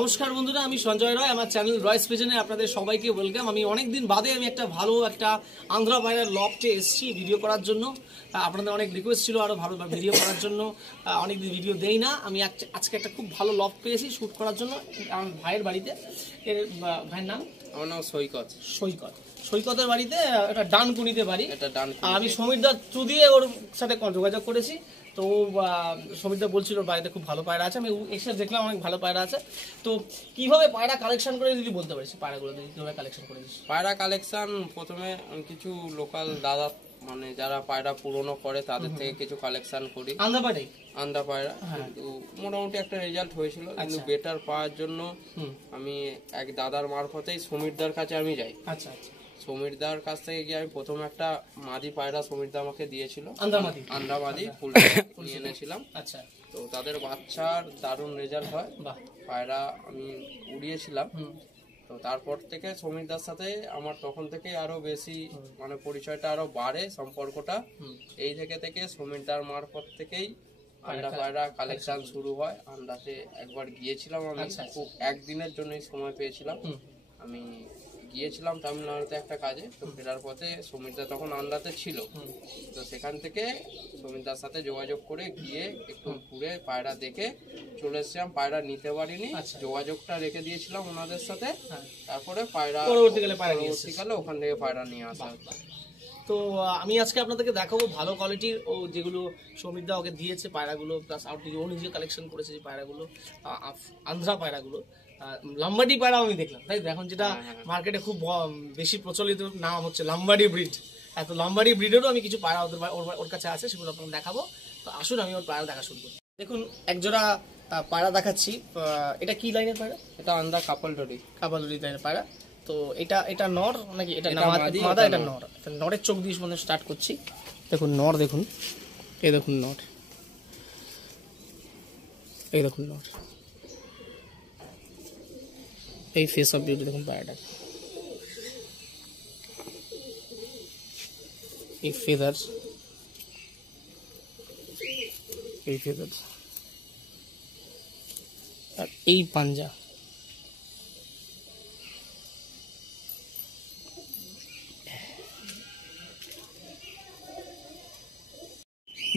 নমস্কার বন্ধুরা, আমি সঞ্জয় রয়। আমার চ্যানেল রয় স্পেশনে আপনাদের সবাইকে ওয়েলকাম। আমি অনেকদিন বাদে আমি একটা ভালো আন্ধ্রা পায়রার লফটে এসেছি ভিডিও করার জন্য। আপনাদের অনেক রিকোয়েস্ট ছিল আরো ভালো ভিডিও করার জন্য। অনেকদিন ভিডিও দেই না। আমি আজকে একটা খুব ভালো লফট পেয়েছি শ্যুট করার জন্য আমার ভাইয়ের বাড়িতে। ভাইয়ের নাম? আমার নাম সৈকত। সৈকতের বাড়িতে, একটা ডানকুনিতে বাড়ি। আমি সমীরদার থ্রু দিয়ে ওর সাথে যোগাযোগ করেছি। তো সমীরদা বলছিল বাড়িতে খুব ভালো পায়রা আছে। আমি এসে দেখলাম অনেক ভালো পায়রা আছে। তো কিভাবে পায়রা কালেকশন করে যদি বলতে পারিস, পায়রাগুলো কিভাবে কালেকশন করেছিস? পায়রা কালেকশন প্রথমে কিছু লোকাল দাদা, মানে যারা পায়রা পুরনো করে তাদের থেকে কিছু কালেকশন করি। আন্ডা পায়রা কিন্তু মোটামুটি একটা রেজাল্ট হয়েছিল। কিন্তু বেটার পাওয়ার জন্য আমি এক দাদার মারফতেই সমীরদার কাছে আমি যাই। আচ্ছা আচ্ছা। সমীরদার কাছ থেকে গিয়ে আমি প্রথমে একটা মাদি পায়রা সমীরদা আমাকে দিয়েছিল, আন্ডা মাদি ফুল নিয়ে এনেছিলাম। আচ্ছা। তো তাদের বাচ্চার দারুণ রেজাল্ট হয়। পায়রা আমি উড়িয়েছিলাম। তো তারপর থেকে সমীরদার সাথে আমার তখন থেকে আরো বেশি মানে পরিচয়টা আরো বাড়ে, সম্পর্কটা। এই থেকে সমীরদার মারফত থেকেই আন্ডা পায়রা কালেকশন শুরু হয়। আন্ডাতে একবার গিয়েছিলাম আমি, খুব একদিনের জন্যই সময় পেয়েছিলাম। আমি গিয়েছিলাম তামিলনাড়ুতে একটা কাজে। তো ফেরার পথে সমীরদা তখন আন্ডাতে ছিল। তো সেখান থেকে সমীরদার সাথে যোগাযোগ করে গিয়ে একটু ঘুরে পায়রা দেখে চলে এসেছিলাম। পায়রা নিতে পারিনি, যোগাযোগটা রেখে দিয়েছিলাম ওনাদের সাথে। তারপরে পরবর্তীকালে ওখান থেকে পায়রা নিয়ে আসা। তো আমি আজকে আপনাদেরকে দেখাবো ভালো কোয়ালিটির ও যেগুলো সমীরদা ওকে দিয়েছে পায়রাগুলো, প্লাস ও নিজে কালেকশন করেছে যে পায়রাগুলো, আন্ধ্রা পায়রাগুলো। লাম্বাডি পায়রা আমি দেখলাম, তাই এখন যেটা মার্কেটে খুব বেশি প্রচলিত নাম হচ্ছে লাম্বাডি ব্রিড। এত লাম্বাডি ব্রিডেরও আমি কিছু পায়রা ওর কাছে আছে, সেগুলো আপনাকে দেখাবো। তো আসুন আমি ওর পায়রা দেখা শুরু করি। দেখুন একজোড়া পায়রা দেখাচ্ছি। এটা কি লাইনের পায়রা? এটা আন্ডা কাপালডরি লাইনের পায়রা। তো এটা নর নাকি? এটা মাদা, এটা নর। নরের চোখ দিয়ে মানে স্টার্ট করছি। দেখুন নর, দেখুন এই দেখুন নর, এই দেখুন নর, এই ফেস অফ বিউটি দেখুন পায়রাটা, এই ফেদার, এই ফেদার, আর এই পাঞ্জা।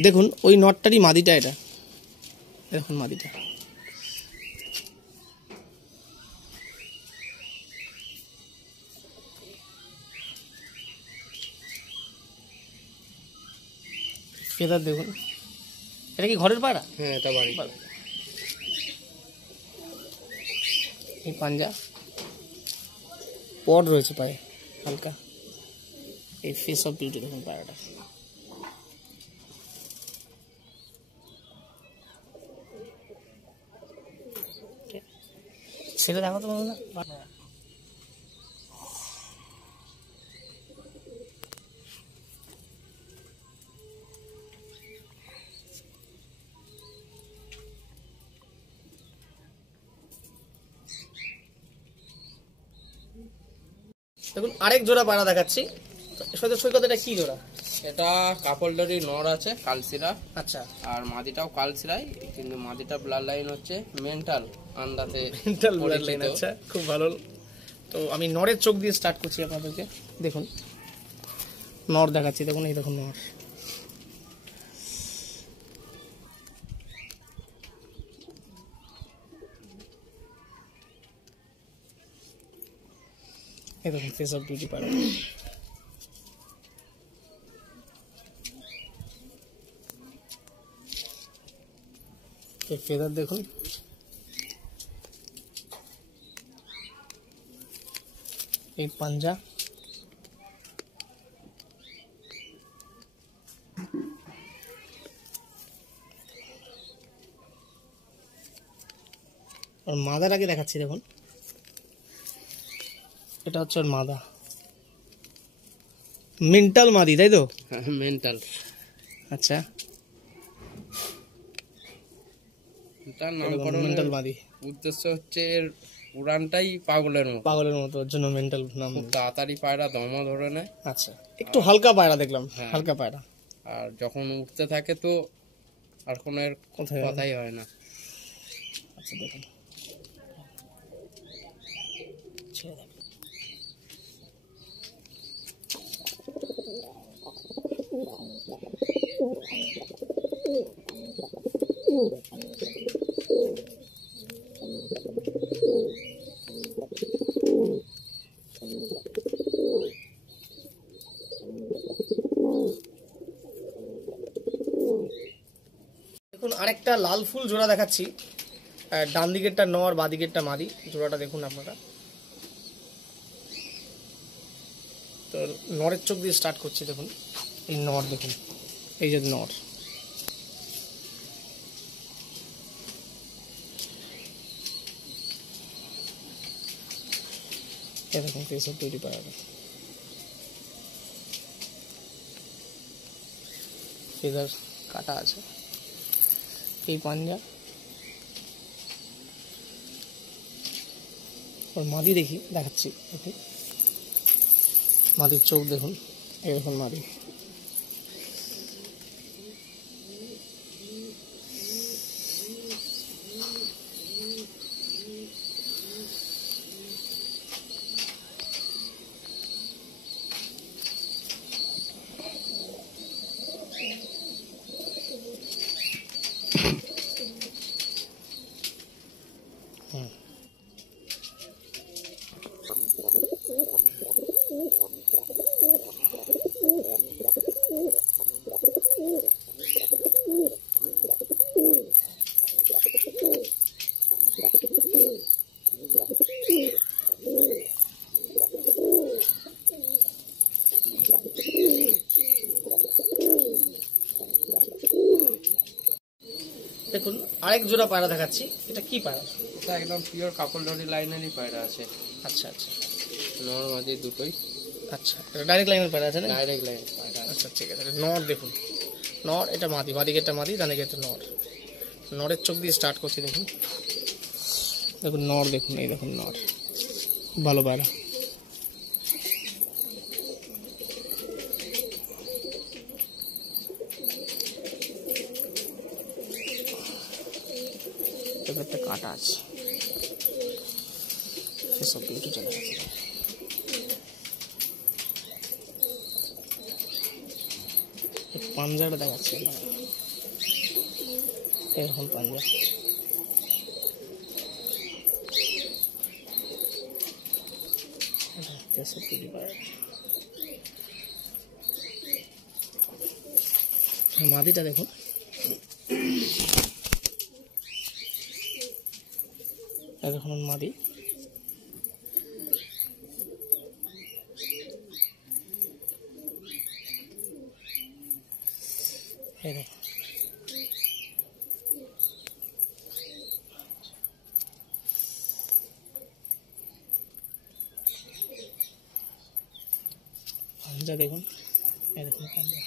দেখুন ওই নটটারই মাদিটা, এটা দেখুন মাদিটা। ফেদার দেখুন। এটা কি ঘরের পায়রা? হ্যাঁ, এটা বাড়ি। এই পাঞ্জা, পড রয়েছে পায়ে হালকা। এই ফেস অফ বিউটি দেখুন পায়রাটা। সেটা দেখো তো বন্ধুরা। দেখুন আরেক জোড়া পায়রা দেখাচ্ছি। সৈকত এটা কি জোড়া? এটা কাপলডারি নর আছে, কালসিরা। আচ্ছা। আর মাদিটাও কালসিরাই, কিন্তু মাদিটা ব্লাড লাইন হচ্ছে মেন্টাল আন্ডাতে। Mental blood line. আচ্ছা, খুব ভালো। তো আমি নরের চোখ দিয়ে স্টার্ট করছি আপনাদেরকে। দেখুন নর দেখাচ্ছি, দেখুন এই দেখুন নর। এই দেখুন ফেস অফ বিউটি পায়রা। এই ফেদার দেখুন, এই পাঞ্জা, আর মাদার আগে দেখাচ্ছি। দেখুন এটা হচ্ছে ওর মাদা, মেন্টাল মাদি, তাই তো? মেন্টাল। আচ্ছা, তার নামকরণ মেন্টাল মাদি। উদ্দেশ্য হচ্ছে এর উড়ানটাই পাগলের মতো, ওর জন্য মেন্টাল নাম। তাড়াতাড়ি পায়রা দমা ধরে নেয়। আচ্ছা, একটু হালকা পায়রা দেখলাম, হালকা পায়রা। আর যখন উঠতে থাকে তো আর কোনো কথাই হয় না। আচ্ছা দেখুন দেখুন আরেকটা লাল ফুল জোড়া দেখাচ্ছি, ডান দিকেরটা নর, বাঁ দিকেরটা মাদি। জোড়াটা দেখুন আপনারা। তো নরের চোখ দিয়ে স্টার্ট করছি। দেখুন এই নর, দেখুন এই যে নর। এই দেখুন ফেসের তৈরি পাওয়া যায়, ফেদার কাটা আছে। এই পাঞ্জা। ওর মাদি দেখাচ্ছি। দেখুন মাদির চোখ দেখুন, এরকম মাদি। দেখুন আরেক জোড়া পায়রা দেখাচ্ছি। এটা কি পায়রা? এটা একদম পিওর কাপড়ডরি লাইনেরই পায়রা আছে। আচ্ছা আচ্ছা, নর মাঝে দুটোই। আচ্ছা এটা ডাইরেক্ট লাইনের পায়রা আছে না? ডাইরেক্ট লাইন পায়রা। আচ্ছা ঠিক আছে। নর দেখুন, নর। এটা মাদি, বাদিকেরটা মাদি, ডানিকেরটা নর। নরের চোখ দিয়ে স্টার্ট করছি। দেখুন দেখুন নর, দেখুন এই দেখুন নর, খুব ভালো পায়রা। একটা কাটা আছে, সেসব একটু চলে গেছে। পাঞ্জাটা দেখাচ্ছে, এরকম পাঞ্জা। মাদিটা দেখুন, দেখুন মাদি। পাঞ্জা দেখুন, দেখুন পাঞ্জা।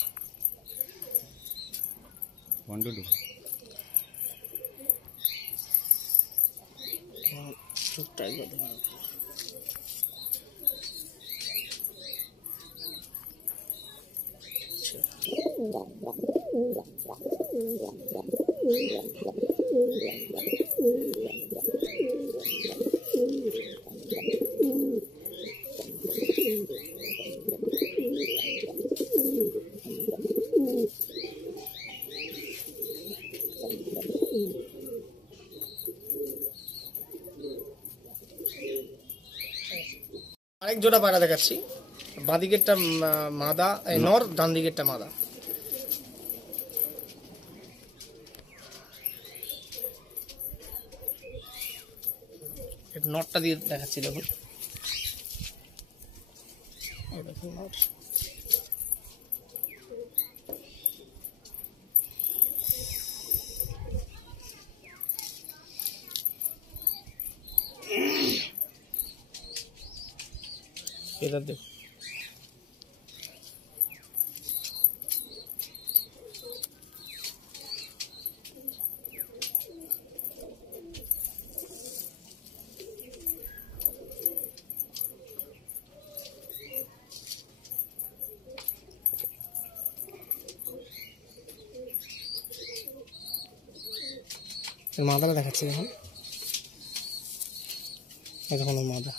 চোখটা একবার দেখুন। আরেক জোড়া পায়রা দেখাচ্ছি। বাঁদিকেরটা মাদা, নর, ডান দিকেরটা মাদা। নটটা দিয়ে দেখাচ্ছি। দেখুন নট। এটা দেখুন মাদাটা দেখাচ্ছি। দেখুন দেখুন মাদা।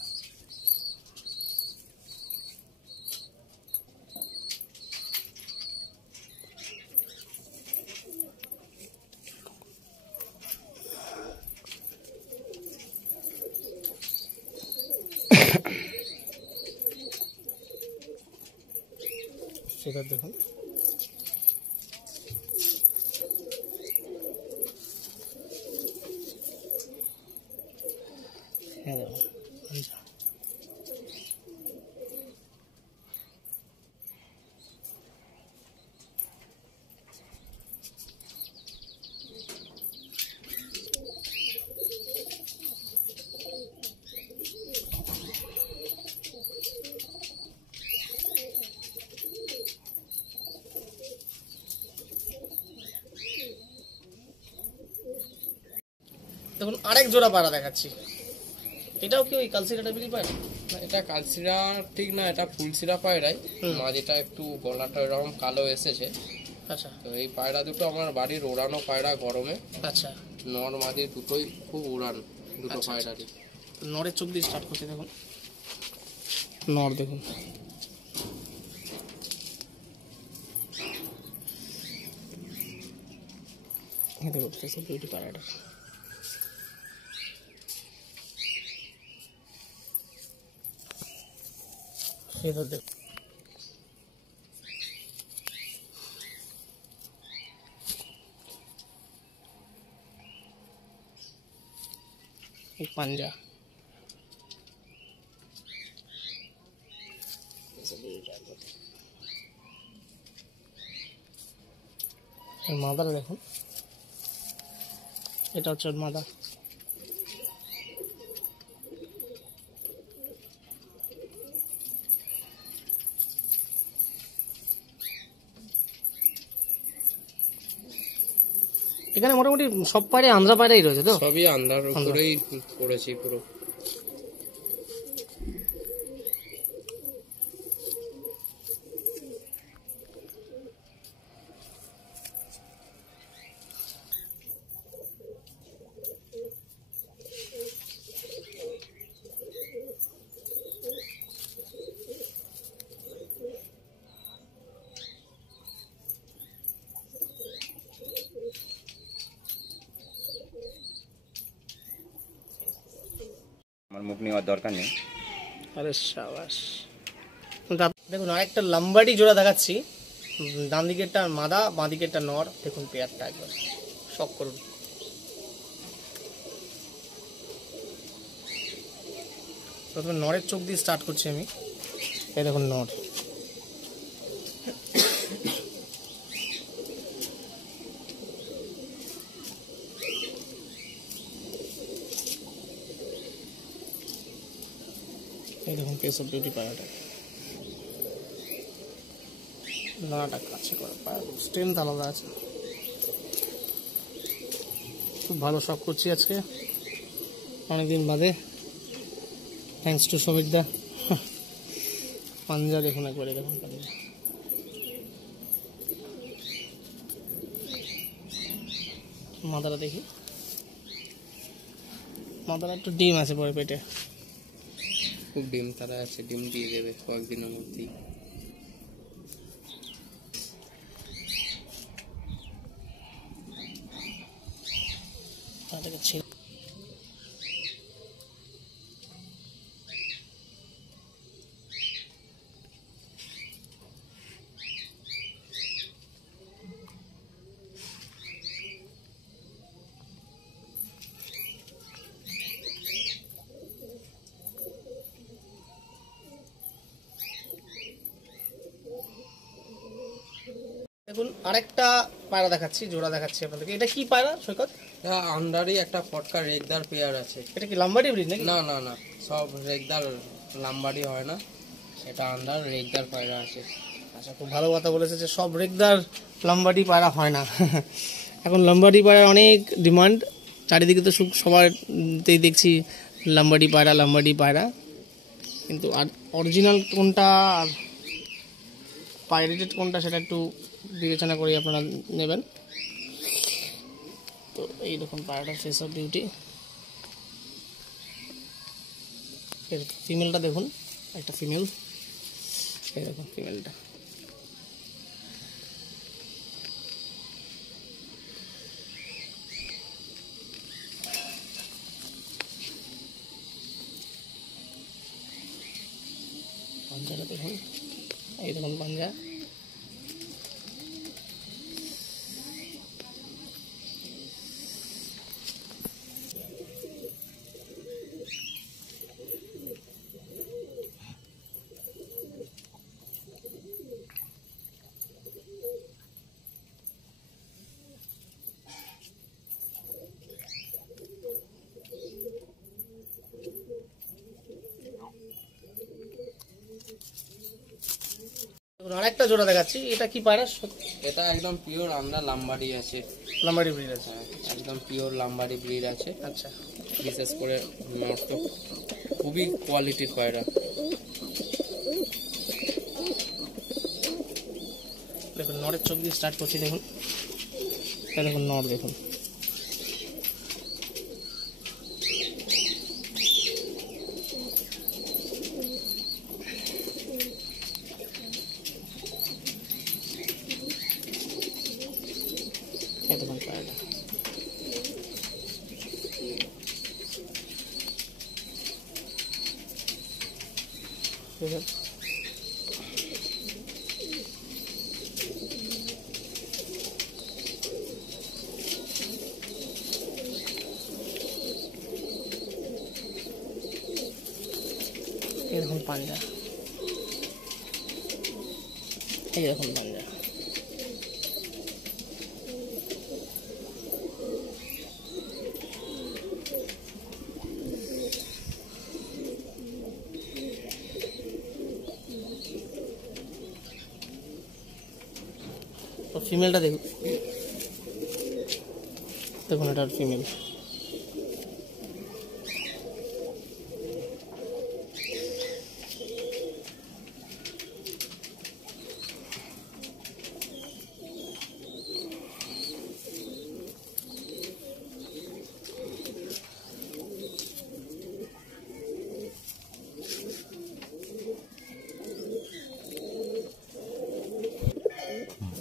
ফেদার দেখুন, হ্যাঁ দেখুন দেখুন আরেক জোড়া পায়রা দেখাচ্ছি। এটাও কি ওই কালসিরা টাইপেরই পায়রা? না, এটা কালসিরা ঠিক না, এটা ফুলসিরা পায়রাই। মাঝেটা একটু গলাটা এরকম কালো এসেছে। আচ্ছা, তো এই পায়রা দুটো আমার বাড়ির ওড়ানো পায়রা গরমে। আচ্ছা, নর মাদি দুটোই খুব উড়ান দুটো পায়রারই। নরের চোখ দিয়ে স্টার্ট করছে দেখুন, নর দেখুন, দেখুন ফেস অফ বিউটি পায়রাটা। ফেদার দেখুন, পাঞ্জা, মাদার দেখুন, এটা হচ্ছে মাদা। এখানে মোটামুটি সব পায়রা আন্ধ্রা পায়রাই রয়েছে তো? সবই আন্ধ্রার উপরেই পড়েছি পুরো। আমার মুখ নেওয়ার দরকার নেই। আরে সাবাস। দেখুন আরেকটা লাম্বাডি জোড়া দেখাচ্ছি। ডান দিকেরটা মাদা, বাঁ দিকেরটা নর। দেখুন পেয়ারটা একবার শক করুন। প্রথমে নরের চোখ দিয়ে স্টার্ট করছি আমি। এই দেখুন নর, এই দেখুন ফেস অফ বিউটি পায়রাটা। নাটা কাছে করে পায়রা স্ট্রেংথ আলাদা আছে। খুব ভালো শখ করছি আজকে অনেকদিন বাদে, থ্যাংকস টু সমীর দা। পাঞ্জা দেখুন একবারে, দেখুন পাঞ্জা। মাদারা দেখি, মাদারা একটু ডিম আছে পরে পেটে। খুব ডিম তারা আছে, ডিম দিয়ে দেবে কয়েকদিনের মধ্যেই। দেখুন আরেকটা পায়রা দেখাচ্ছি, জোড়া দেখাচ্ছি আপনাদেরকে। এটা কি পায়রা সৈকত? আন্ডারই একটা ফটকা রেগদার পেয়ার আছে। এটা কি লাম্বাডি ব্রিড নাকি? না না না, সব রেগদার, লাম্বাড়ি হয় না। এটা আন্ডার রেগদার পায়রা আছে। আচ্ছা, খুব ভালো কথা বলেছে যে সব রেগদার লাম্বাডি পায়রা হয় না। এখন লাম্বাডি পায়রার অনেক ডিমান্ড চারিদিকে, তো সবারতেই দেখছি লাম্বাডি পায়রা, লাম্বাডি পায়রা। কিন্তু আর অরিজিনাল কোনটা আর পাইরেটেড কোনটা সেটা একটু বিবেচনা করে আপনারা নেবেন। তো এই দেখুন পায়রাটা ফেস অফ বিউটি। এর ফিমেলটা দেখুন, একটা ফিমেল, এই দেখুন ফিমেলটা। পাঞ্জাটা দেখুন, এই দেখুন পাঞ্জা। আরেকটা জোড়া দেখাচ্ছি, এটা কি পায়রা? এটা একদম পিওর আমরা লাম্বাডি আছে, লাম্বাডি ব্রিড আছে। একদম পিওর লাম্বাডি ব্রিড আছে। আচ্ছা, বিশেষ করে নর তো খুবই কোয়ালিটির পায়রা। দেখুন নরের চোখ দিয়ে স্টার্ট করছি, দেখুন দেখুন নর দেখুন। দেখুন পায়রা দেখুন। এরকম পাঞ্জা, এই দেখুন পাঞ্জা। তো ফিমেলটা দেখুন, দেখুন এটা ফিমেল।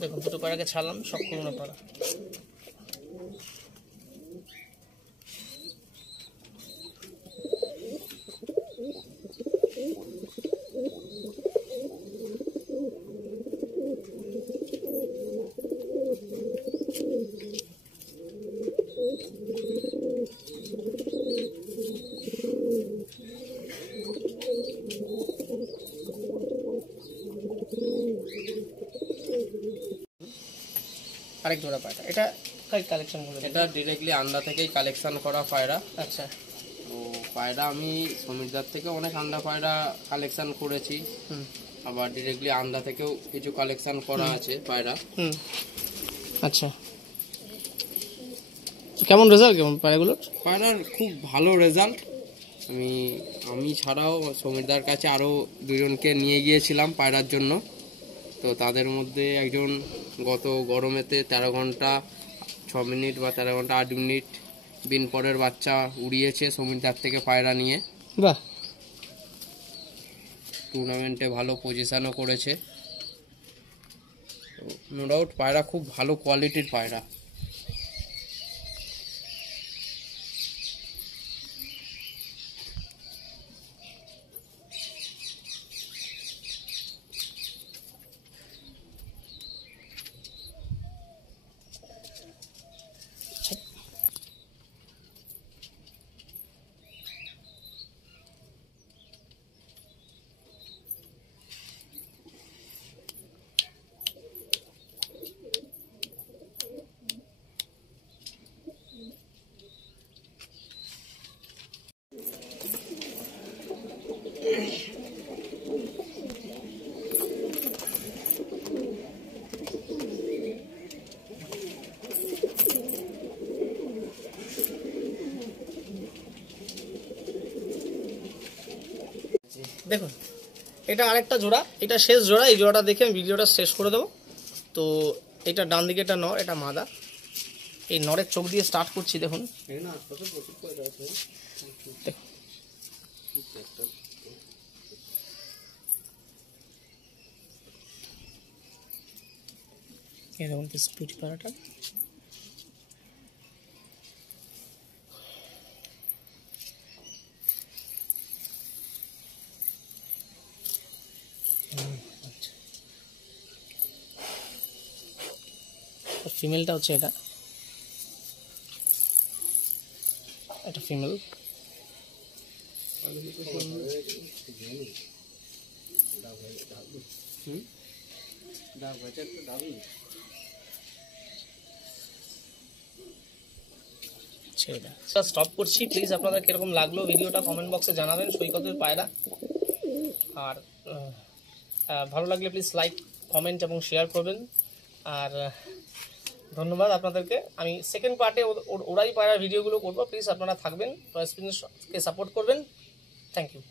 দেখুন দুটো পায়রাকে ছাড়লাম, সব পুরোনো পায়রা। আরেক জোড়া পায়রা, এটা কালেকশন করে? এটা ডিরেক্টলি আন্ডা থেকেই কালেকশন করা পায়রা। আচ্ছা, তো পায়রা আমি সমীরদার থেকে অনেক আন্ডা পায়রা কালেকশন করেছি, আবার ডিরেক্টলি আন্ডা থেকেও কিছু কালেকশন করা আছে পায়রা। আচ্ছা, কেমন রেজাল্ট কেমন পায়রাগুলোর? পায়রার খুব ভালো রেজাল্ট। আমি ছাড়াও সমীরদার কাছে আরও দুজনকে নিয়ে গিয়েছিলাম পায়রার জন্য। তো তাদের মধ্যে একজন গত গরমেতে 13 ঘন্টা 6 মিনিট বা 13 ঘন্টা 8 মিনিট দিন পরের বাচ্চা উড়িয়েছে সমীরদার থেকে পায়রা নিয়ে। বাহ, টুর্নামেন্টে ভালো পজিশনও করেছে। নো ডাউট পায়রা খুব ভালো কোয়ালিটির পায়রা। দেখুন এটা আরেকটা জোড়া, এটা শেষ জোড়া। এই জোড়াটা দেখে আমি ভিডিওটা শেষ করে দেবো। তো এটা ডান দিকে এটা নর, এটা মাদা। এই নরের চোখ দিয়ে স্টার্ট করছি, দেখুন এই দেখুন স্পিড পায়রাটা। ফিমেলটা হচ্ছে এটা, এটা ফিমেল। স্টপ করছি। প্লিজ আপনাদের কিরকম লাগলো ভিডিওটা কমেন্ট বক্সে জানাবেন। সৈকতের পায়রা। আর ভালো লাগলে প্লিজ লাইক কমেন্ট এবং শেয়ার করবেন। আর ধন্যবাদ আপনাদেরকে। আমি সেকেন্ড পার্টে ওরাই পায়রার ভিডিওগুলো করবো, প্লিজ আপনারা থাকবেন, টয় স্পিনকে সাপোর্ট করবেন। Thank you.